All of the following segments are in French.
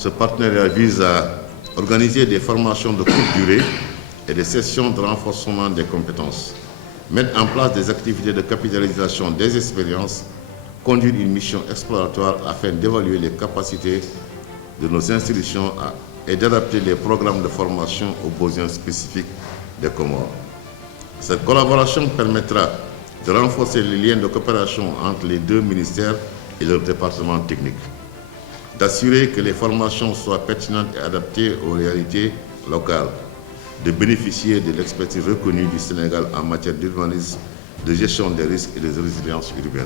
Ce partenariat vise à organiser des formations de courte durée et des sessions de renforcement des compétences, mettre en place des activités de capitalisation des expériences, conduire une mission exploratoire afin d'évaluer les capacités de nos institutions et d'adapter les programmes de formation aux besoins spécifiques des Comores. Cette collaboration permettra de renforcer les liens de coopération entre les deux ministères et leurs départements techniques, d'assurer que les formations soient pertinentes et adaptées aux réalités locales, de bénéficier de l'expertise reconnue du Sénégal en matière d'urbanisme, de gestion des risques et de résilience urbaine.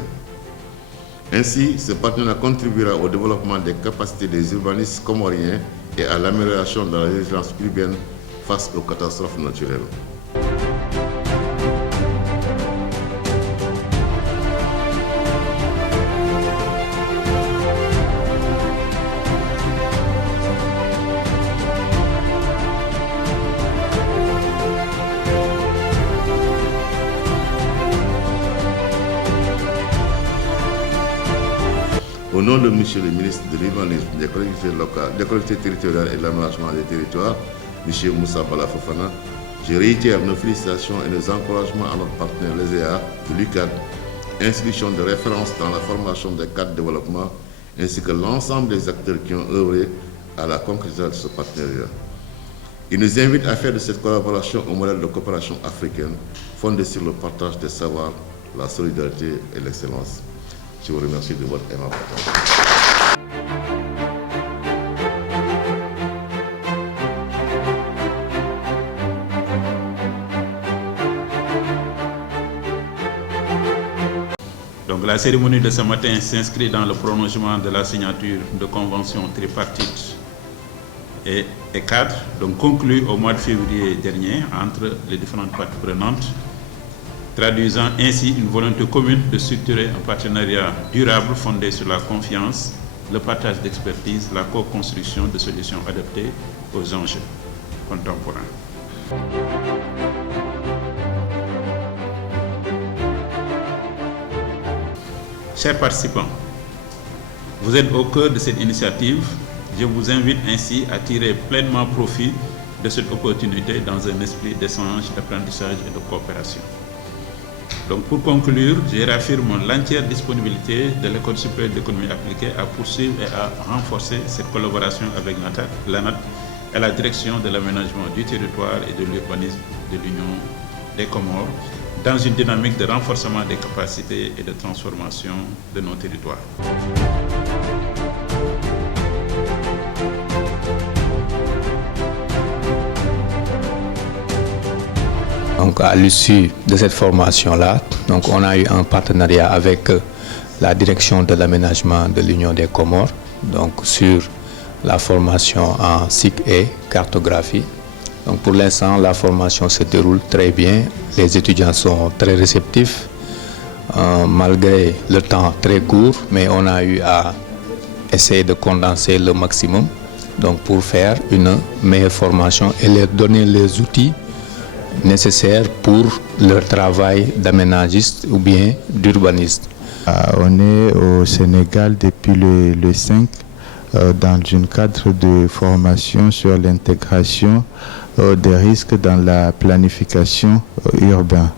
Ainsi, ce partenariat contribuera au développement des capacités des urbanistes comoriens et à l'amélioration de la résilience urbaine face aux catastrophes naturelles. Au nom de M. le ministre de l'Urbanisme, des collectivités locales, des collectivités territoriales et de l'aménagement des territoires, M. Moussa Bala Fofana, je réitère nos félicitations et nos encouragements à notre partenaire l'ESEA de l'UCAD, institution de référence dans la formation des cadres de développement, ainsi que l'ensemble des acteurs qui ont œuvré à la concrétisation de ce partenariat. Il nous invite à faire de cette collaboration un modèle de coopération africaine fondé sur le partage des savoirs, la solidarité et l'excellence. Je vous remercie de votre aimable attention. Donc la cérémonie de ce matin s'inscrit dans le prolongement de la signature de conventions tripartites et cadres, donc conclues au mois de février dernier entre les différentes parties prenantes, traduisant ainsi une volonté commune de structurer un partenariat durable fondé sur la confiance, le partage d'expertise, la co-construction de solutions adaptées aux enjeux contemporains. Chers participants, vous êtes au cœur de cette initiative. Je vous invite ainsi à tirer pleinement profit de cette opportunité dans un esprit d'échange, d'apprentissage et de coopération. Donc pour conclure, je réaffirme l'entière disponibilité de l'École supérieure d'économie appliquée à poursuivre et à renforcer cette collaboration avec l'ANAT et la direction de l'aménagement du territoire et de l'urbanisme de l'Union des Comores dans une dynamique de renforcement des capacités et de transformation de nos territoires. Donc, à l'issue de cette formation-là, donc, on a eu un partenariat avec la direction de l'aménagement de l'Union des Comores, donc sur la formation en SIC et cartographie. Donc, pour l'instant, la formation se déroule très bien. Les étudiants sont très réceptifs, malgré le temps très court, mais on a eu à essayer de condenser le maximum, donc pour faire une meilleure formation et leur donner les outils nécessaires pour leur travail d'aménagiste ou bien d'urbaniste. On est au Sénégal depuis le 5 dans un cadre de formation sur l'intégration des risques dans la planification urbaine.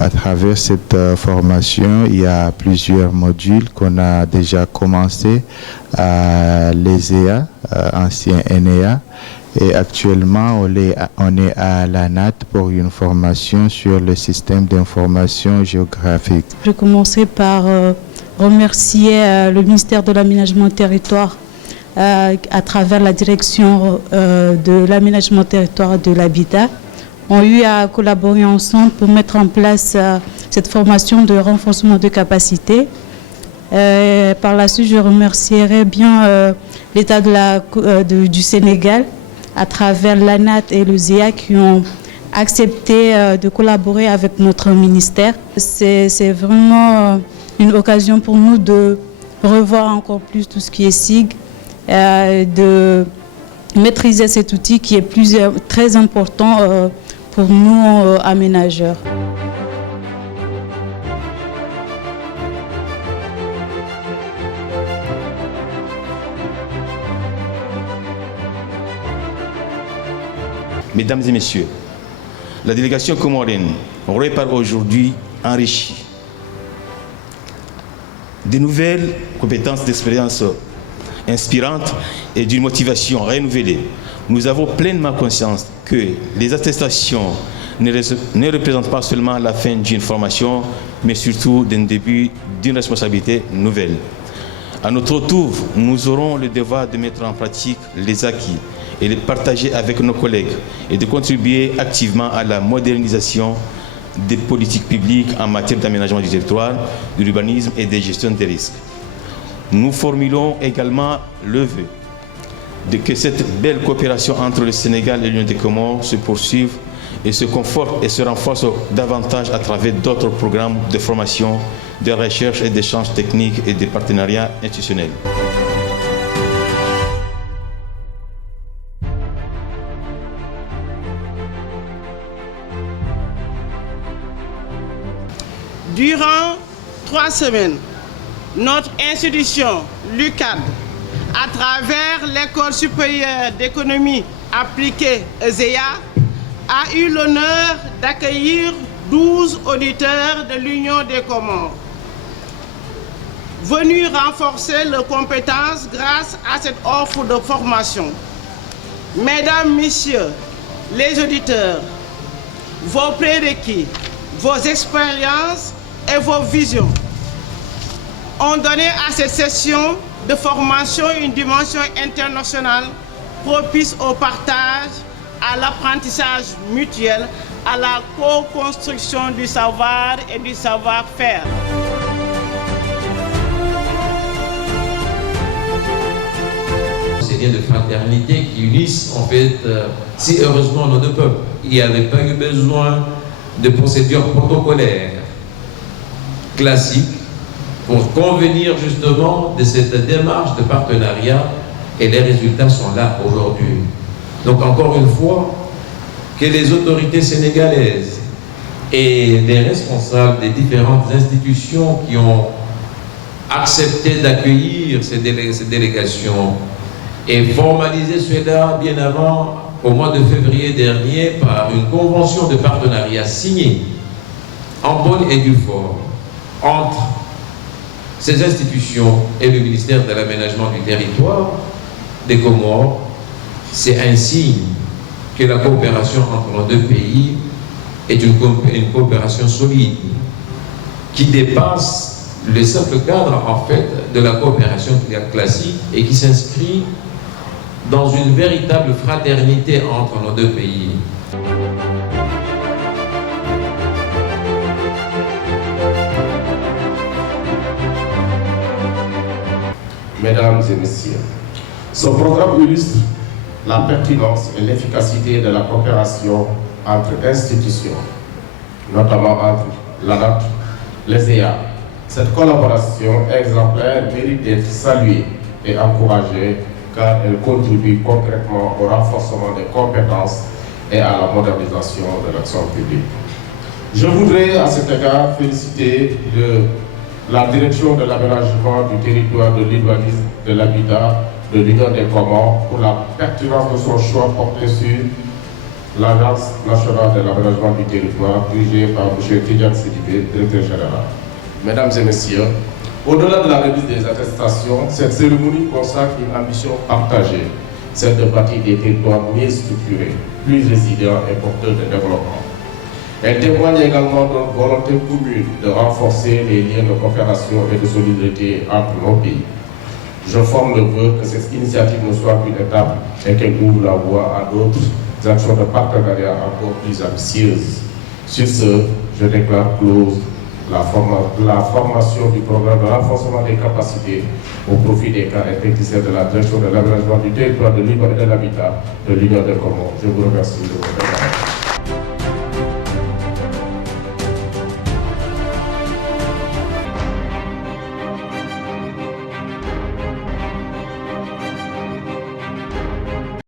À travers cette formation, il y a plusieurs modules qu'on a déjà commencé à l'ESEA, ancien ENEA. Et actuellement, on est à l'ANAT pour une formation sur le système d'information géographique. Je commencerai par remercier le ministère de l'Aménagement territoire à travers la direction de l'Aménagement territoire et de l'Habitat. On a eu à collaborer ensemble pour mettre en place cette formation de renforcement de capacité. Par la suite, je remercierai bien l'État du Sénégal à travers l'ANAT et le ZEA qui ont accepté de collaborer avec notre ministère. C'est vraiment une occasion pour nous de revoir encore plus tout ce qui est SIG, de maîtriser cet outil qui est très important pour nous aménageurs. Mesdames et messieurs, la délégation comorienne repart aujourd'hui enrichie de nouvelles compétences d'expérience inspirantes et d'une motivation renouvelée. Nous avons pleinement conscience que les attestations ne représentent pas seulement la fin d'une formation, mais surtout d'un début d'une responsabilité nouvelle. À notre tour, nous aurons le devoir de mettre en pratique les acquis et les partager avec nos collègues et de contribuer activement à la modernisation des politiques publiques en matière d'aménagement du territoire, de l'urbanisme et de gestion des risques. Nous formulons également le vœu de que cette belle coopération entre le Sénégal et l'Union des Comores se poursuive et se conforte et se renforce davantage à travers d'autres programmes de formation, de recherche et d'échanges techniques et de partenariats institutionnels. Durant 3 semaines, notre institution, l'UCAD, à travers l'École supérieure d'économie appliquée ESEA, a eu l'honneur d'accueillir 12 auditeurs de l'Union des Comores, venus renforcer leurs compétences grâce à cette offre de formation. Mesdames, Messieurs, les auditeurs, vos prérequis, vos expériences et vos visions ont donné à cette session de formation une dimension internationale propice au partage, à l'apprentissage mutuel, à la co-construction du savoir et du savoir-faire. Ces liens de fraternité qui unissent en fait si heureusement nos deux peuples. Il n'y avait pas eu besoin de procédures protocolaires classiques pour convenir justement de cette démarche de partenariat et les résultats sont là aujourd'hui. Donc encore une fois, que les autorités sénégalaises et les responsables des différentes institutions qui ont accepté d'accueillir ces délégations et formalisé cela bien avant, au mois de février dernier, par une convention de partenariat signée en bonne et due forme entre ces institutions et le ministère de l'aménagement du territoire des Comores, c'est un signe que la coopération entre nos deux pays est une coopération solide qui dépasse le simple cadre en fait de la coopération classique et qui s'inscrit dans une véritable fraternité entre nos deux pays. Mesdames et messieurs, ce programme illustre la pertinence et l'efficacité de la coopération entre institutions, notamment entre l'ANAT, l'ESEA. Cette collaboration exemplaire mérite d'être saluée et encouragée car elle contribue concrètement au renforcement des compétences et à la modernisation de l'action publique. Je voudrais à cet égard féliciter la direction de l'aménagement du territoire, de l'urbanisme, de l'habitat, de l'Union des Comores pour la pertinence de son choix porté sur l'Agence nationale de l'aménagement du territoire dirigée par M. Tidjane Sidibé, directeur général. Mesdames et messieurs, au-delà de la remise des attestations, cette cérémonie consacre une ambition partagée, celle de bâtir des territoires mieux structurés, plus résilients et porteurs de développement. Elle témoigne également d'une volonté commune de renforcer les liens de coopération et de solidarité entre nos pays. Je forme le vœu que cette initiative ne soit qu'une étape et qu'elle ouvre la voie à d'autres actions de partenariat encore plus ambitieuses. Sur ce, je déclare close la formation du programme de renforcement des capacités au profit des cas et techniciens de la direction de l'aménagement du territoire, de l'urbanisme et de l'habitat de l'Union des Comores. Je vous remercie.